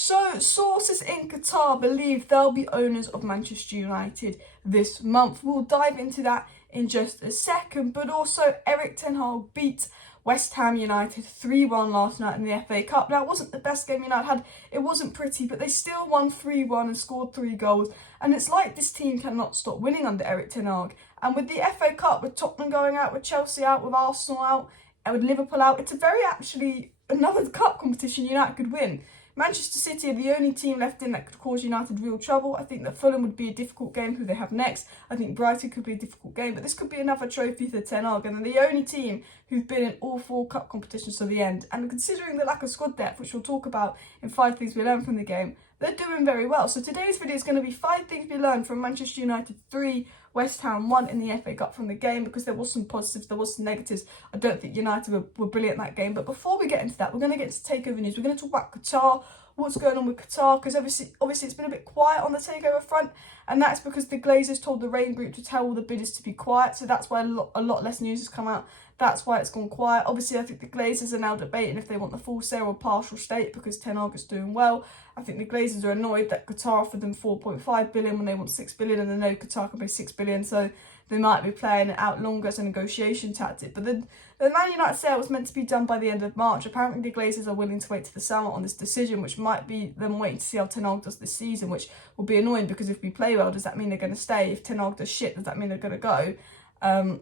So, sources in Qatar believe they'll be owners of Manchester United this month. We'll dive into that in just a second. But also, Erik Ten Hag beat West Ham United 3-1 last night in the FA Cup. Now, it wasn't the best game United had. It wasn't pretty, but they still won 3-1 and scored 3 goals. And it's like this team cannot stop winning under Erik Ten Hag. And with the FA Cup, with Tottenham going out, with Chelsea out, with Arsenal out, and with Liverpool out, it's a very actually another cup competition United could win. Manchester City are the only team left in that could cause United real trouble. I think that Fulham would be a difficult game, who they have next. I think Brighton could be a difficult game, but this could be another trophy for Ten Hag. And they're the only team who've been in all 4 cup competitions to the end. And considering the lack of squad depth, which we'll talk about in 5 things we learned from the game, they're doing very well. So today's video is going to be 5 things we learned from Manchester United 3, West Ham 1 in the FA Cup from the game, because there was some positives, there was some negatives. I don't think United were brilliant in that game. But before we get into that, we're going to get into takeover news. We're going to talk about Qatar, what's going on with Qatar, because obviously it's been a bit quiet on the takeover front, and that's because the Glazers told the Rain Group to tell all the bidders to be quiet, so that's why a lot less news has come out. That's why it's gone quiet. Obviously, I think the Glazers are now debating if they want the full sale or partial state because Ten Hag is doing well. I think the Glazers are annoyed that Qatar offered them 4.5 billion when they want 6 billion, and they know Qatar can pay 6 billion, so they might be playing it out longer as a negotiation tactic. But the Man United sale was meant to be done by the end of March. Apparently, the Glazers are willing to wait to the summer on this decision, which might be them waiting to see how Ten Hag does this season, which will be annoying because if we play well, does that mean they're going to stay? If Ten Hag does shit, does that mean they're going to go?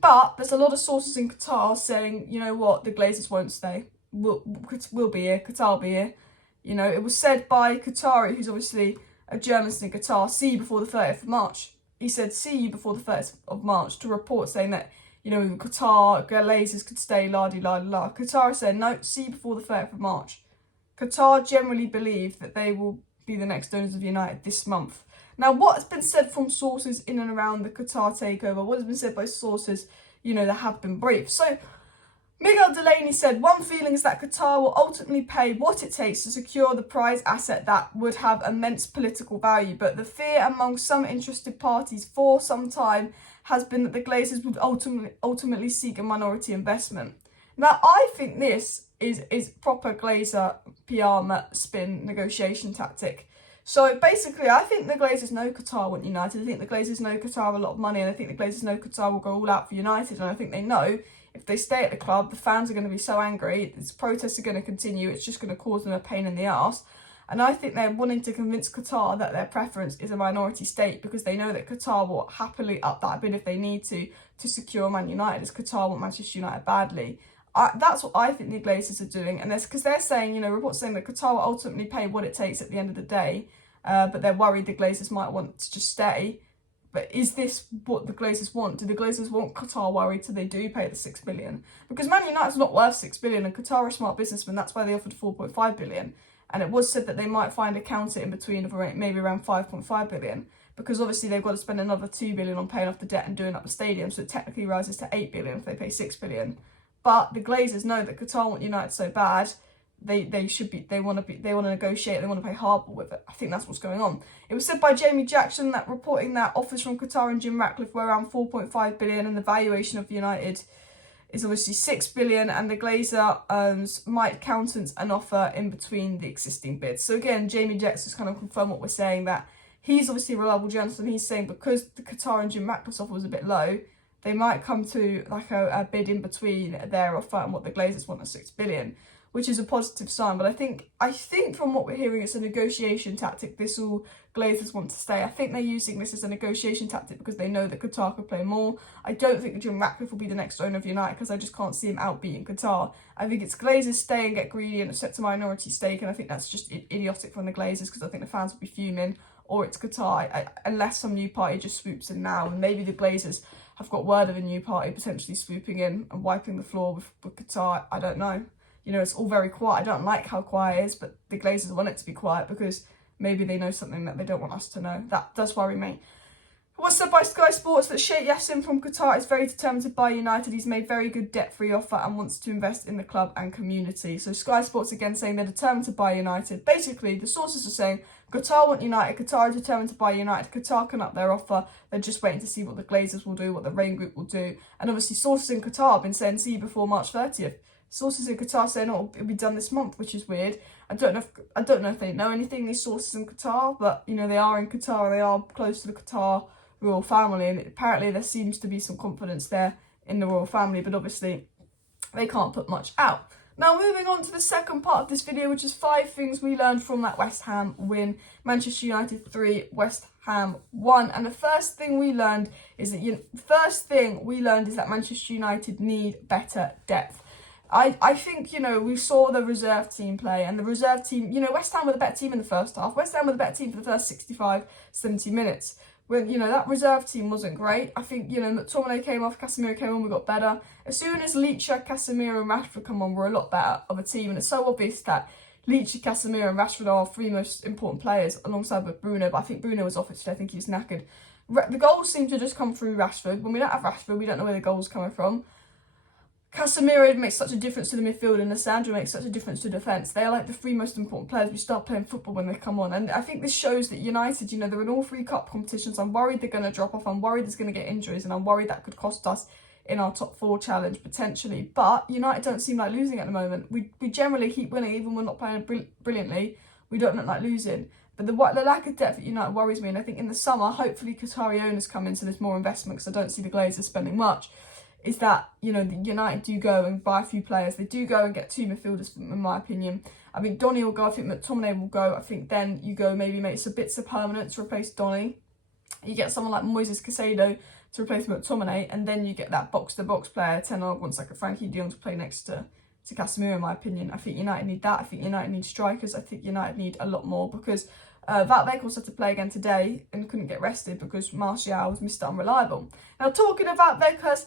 But there's a lot of sources in Qatar saying, you know what, the Glazers won't stay. We'll be here. Qatar will be here. You know, it was said by Qatari, who's obviously a journalist in Qatar, see you before the 30th of March. He said, see you before the 30th of March, to report saying that, you know, Qatar, Glazers could stay, la-di-la-la-la. Qatar said, no, see you before the 30th of March. Qatar generally believe that they will be the next owners of United this month. Now, what has been said from sources in and around the Qatar takeover, what has been said by sources, you know, that have been briefed. So, Miguel Delaney said, one feeling is that Qatar will ultimately pay what it takes to secure the prize asset that would have immense political value. But the fear among some interested parties for some time has been that the Glazers would ultimately seek a minority investment. Now, I think this is proper Glazer PR spin negotiation tactic. So basically, I think the Glazers know Qatar want United. I think the Glazers know Qatar have a lot of money, and I think the Glazers know Qatar will go all out for United. And I think they know if they stay at the club, the fans are going to be so angry, these protests are going to continue, it's just going to cause them a pain in the arse. And I think they're wanting to convince Qatar that their preference is a minority state, because they know that Qatar will happily up that bid if they need to secure Man United, as Qatar want Manchester United badly. That's what I think the Glazers are doing, and that's because they're saying, you know, reports saying that Qatar will ultimately pay what it takes at the end of the day, but they're worried the Glazers might want to just stay. But is this what the Glazers want? Do the Glazers want Qatar worried so they do pay the 6 billion? Because Man United's not worth 6 billion, and Qatar are a smart businessman, that's why they offered 4.5 billion. And it was said that they might find a counter in between of maybe around 5.5 billion, because obviously they've got to spend another 2 billion on paying off the debt and doing up the stadium, so it technically rises to 8 billion if they pay 6 billion. But the Glazers know that Qatar want United so bad, they want to negotiate, they want to pay hardball with it. I think that's what's going on. It was said by Jamie Jackson that reporting that offers from Qatar and Jim Ratcliffe were around 4.5 billion, and the valuation of United is obviously 6 billion, and the Glazer might countenance an offer in between the existing bids. So again, Jamie Jackson's kind of confirmed what we're saying, that he's obviously a reliable journalist, and he's saying because the Qatar and Jim Ratcliffe's offer was a bit low, they might come to like a bid in between their offer and what the Glazers want at 6 billion, which is a positive sign. But I think from what we're hearing, it's a negotiation tactic. This all Glazers want to stay. I think they're using this as a negotiation tactic because they know that Qatar could play more. I don't think Jim Ratcliffe will be the next owner of United, because I just can't see him outbeating Qatar. I think it's Glazers stay and get greedy and accept a minority stake, and I think that's just idiotic from the Glazers, because I think the fans will be fuming. Or it's Qatar, unless some new party just swoops in now, and maybe the Glazers have got word of a new party potentially swooping in and wiping the floor with Qatar. I don't know. You know, it's all very quiet. I don't like how quiet it is, but the Glazers want it to be quiet because maybe they know something that they don't want us to know. That does worry me. It was said by Sky Sports that Sheikh Yassin from Qatar is very determined to buy United. He's made very good debt-free offer and wants to invest in the club and community. So Sky Sports again saying they're determined to buy United. Basically, the sources are saying Qatar want United, Qatar are determined to buy United, Qatar can up their offer, they're just waiting to see what the Glazers will do, what the Rain Group will do. And obviously sources in Qatar have been saying see you before March 30th. Sources in Qatar saying it'll be done this month, which is weird. I don't know if they know anything, these sources in Qatar, but you know, they are in Qatar, they are close to the Qatar royal family, and apparently there seems to be some confidence there in the royal family, but obviously they can't put much out. Now, moving on to the second part of this video, which is 5 things we learned from that West Ham win. Manchester United 3, West Ham 1. And the first thing we learned is that Manchester United need better depth. I think, you know, we saw the reserve team play, and the reserve team, you know, West Ham were the better team in the first half. West Ham were the better team for the first 65, 70 minutes. When, you know, that reserve team wasn't great. I think, you know, McTominay came off, Casemiro came on, we got better. As soon as Leach, Casemiro and Rashford come on, we're a lot better of a team. And it's so obvious that Leach, Casemiro and Rashford are our 3 most important players alongside with Bruno. But I think Bruno was off it today. I think he was knackered. The goals seem to just come through Rashford. When we don't have Rashford, we don't know where the goals are coming from. Casemiro makes such a difference to the midfield, and Sandro makes such a difference to defence. They are like the 3 most important players. We start playing football when they come on. And I think this shows that United, you know, they're in all 3 cup competitions. I'm worried they're going to drop off. I'm worried there's going to get injuries, and I'm worried that could cost us in our top 4 challenge potentially. But United don't seem like losing at the moment. We generally keep winning, even when we're not playing brilliantly. We don't look like losing. But the lack of depth at United worries me. And I think in the summer, hopefully Qatari owners come in, so there's more investment, because I don't see the glazers spending much. Is that, you know, the United do go and buy a few players. They do go and get 2 midfielders, in my opinion. I think Donny will go. I think McTominay will go. I think then you go maybe make Sabitzer permanent to replace Donny. You get someone like Moises Caicedo to replace McTominay, and then you get that box-to-box player. Ten Hag wants like a Frankie de Jong to play next to Casemiro, in my opinion. I think United need that. I think United need strikers. I think United need a lot more, because Wout Weghorst had to play again today and couldn't get rested because Martial was Mr. Unreliable. Now, talking about Weghorst,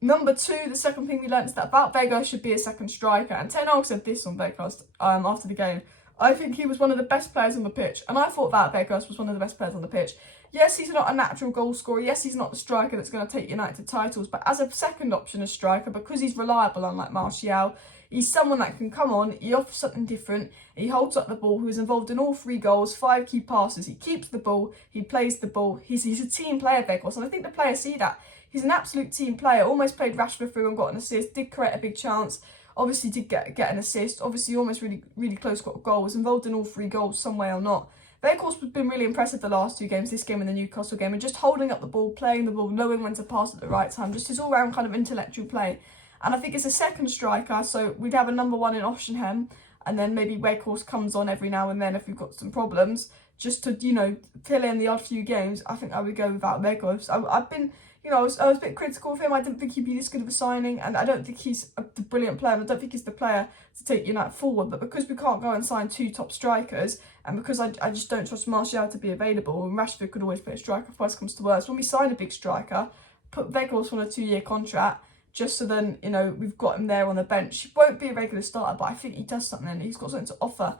number 2, the second thing we learned is that Wout Weghorst should be a second striker. And Ten Hag said this on Weghorst after the game. I think he was one of the best players on the pitch. And I thought Wout Weghorst was one of the best players on the pitch. Yes, he's not a natural goal scorer. Yes, he's not the striker that's going to take United to titles. But as a second option as striker, because he's reliable, unlike Martial, he's someone that can come on, he offers something different, he holds up the ball, who is involved in all 3 goals, 5 key passes, he keeps the ball, he plays the ball, he's a team player, Weghorst, and I think the players see that. He's an absolute team player, almost played Rashford through and got an assist, did create a big chance, obviously did get an assist, obviously almost really close, got a goal, was involved in all 3 goals some way or not. Weghorst has been really impressive the last 2 games, this game and the Newcastle game, and just holding up the ball, playing the ball, knowing when to pass at the right time, just his all-round kind of intellectual play. And I think it's a second striker, so we'd have a number 1 in Oshtenhem, and then maybe Weghorst comes on every now and then if we've got some problems, just to, you know, fill in the odd few games. I think I would go without Weghorst. I've been, you know, I was a bit critical of him. I didn't think he'd be this good of a signing, and I don't think he's a brilliant player. I don't think he's the player to take United forward. But because we can't go and sign 2 top strikers, and because I just don't trust Martial to be available, and Rashford could always play a striker if worse comes to worse, when we sign a big striker, put Weghorst on a 2-year contract, just so then, you know, we've got him there on the bench. He won't be a regular starter, but I think he does something. He's got something to offer.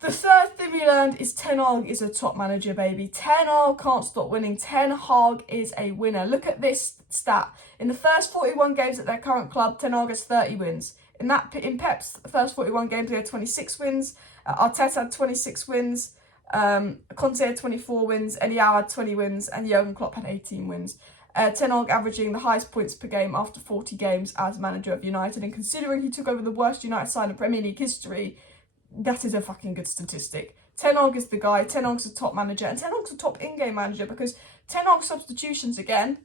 The third thing we learned is Ten Hag is a top manager, baby. Ten Hag can't stop winning. Ten Hag is a winner. Look at this stat. In the first 41 games at their current club, Ten Hag has 30 wins. In Pep's first 41 games, they had 26 wins. Arteta had 26 wins. Conte had 24 wins. Eddie Howe had 20 wins. And Jurgen Klopp had 18 wins. Ten Hag averaging the highest points per game after 40 games as manager of United. And considering he took over the worst United side in Premier League history, that is a fucking good statistic. Ten Hag is the guy. Ten Hag's a top manager. And Ten Hag's a top in-game manager, because Ten Hag's substitutions, again,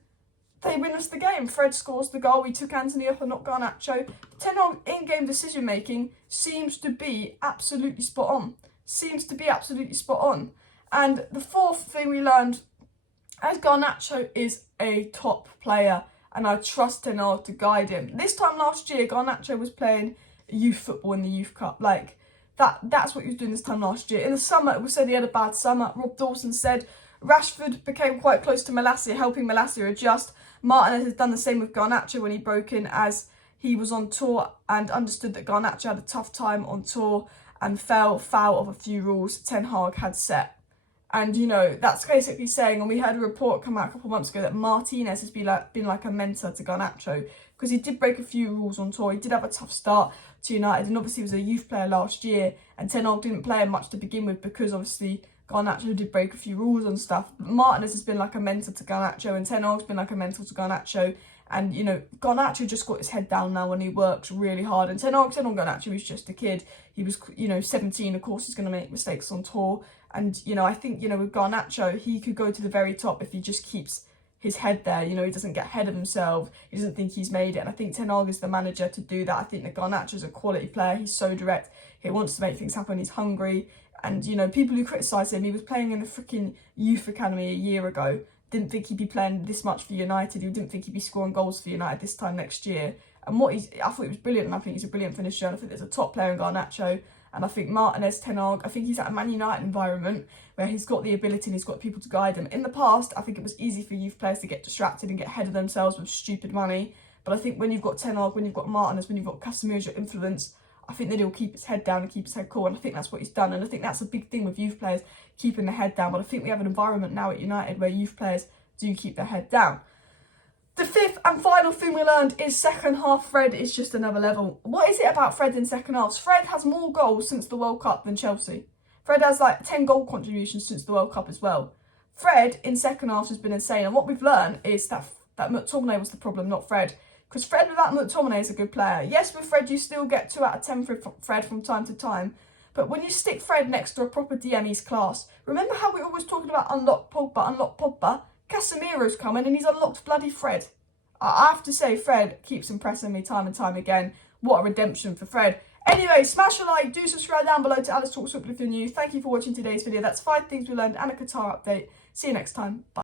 they win us the game. Fred scores the goal. We took Anthony off and not Garnacho. Ten Hag in-game decision-making seems to be absolutely spot on. And the fourth thing we learned, as Garnacho is a top player, and I trust Ten Hag to guide him. This time last year, Garnacho was playing youth football in the Youth Cup. Like, that's what he was doing this time last year. In the summer, it was said he had a bad summer. Rob Dawson said Rashford became quite close to Malacia, helping Malacia adjust. Martinez has done the same with Garnacho when he broke in as he was on tour, and understood that Garnacho had a tough time on tour and fell foul of a few rules Ten Hag had set. And, you know, that's basically saying, and we had a report come out a couple of months ago, that Martinez has been like a mentor to Garnacho, because he did break a few rules on tour. He did have a tough start to United, and obviously he was a youth player last year, and Ten Hag didn't play him much to begin with, because obviously Garnacho did break a few rules and stuff. But Martinez has been like a mentor to Garnacho, and Ten Hag's been like a mentor to Garnacho, And, you know, Garnacho just got his head down now and he works really hard. And Ten Hag said on Garnacho, he's just a kid. He was, you know, 17. Of course, he's going to make mistakes on tour. And, you know, I think, you know, with Garnacho, he could go to the very top if he just keeps his head there. You know, he doesn't get ahead of himself. He doesn't think he's made it. And I think Ten Hag is the manager to do that. I think that Garnacho's a quality player. He's so direct. He wants to make things happen. He's hungry. And, you know, people who criticise him, he was playing in the freaking youth academy a year ago. Didn't think he'd be playing this much for United. He didn't think he'd be scoring goals for United this time next year. And I thought he was brilliant, and I think he's a brilliant finisher. And I think there's a top player in Garnacho. And I think Martinez, Ten Hag, I think he's at a Man United environment where he's got the ability and he's got people to guide him. In the past, I think it was easy for youth players to get distracted and get ahead of themselves with stupid money. But I think when you've got Ten Hag, when you've got Martinez, when you've got Casemiro's your influence, I think that he'll keep his head down and keep his head cool. And I think that's what he's done. And I think that's a big thing with youth players, keeping their head down. But I think we have an environment now at United where youth players do keep their head down. The fifth and final thing we learned is second half Fred is just another level. What is it about Fred in second halves? Fred has more goals since the World Cup than Chelsea. Fred has like 10 goal contributions since the World Cup as well. Fred in second halves has been insane. And what we've learned is that McTominay was the problem, not Fred. Because Fred without McTominay is a good player. Yes, with Fred you still get 2 out of 10 for Fred from time to time. But when you stick Fred next to a proper DM, he's class. Remember how we always talking about unlock Pogba, unlock Pogba? Casemiro's coming and he's unlocked bloody Fred. I have to say, Fred keeps impressing me time and time again. What a redemption for Fred. Anyway, smash a like, do subscribe down below to Alice Talks Football if you're new. Thank you for watching today's video. That's 5 things we learned and a Qatar update. See you next time. Bye.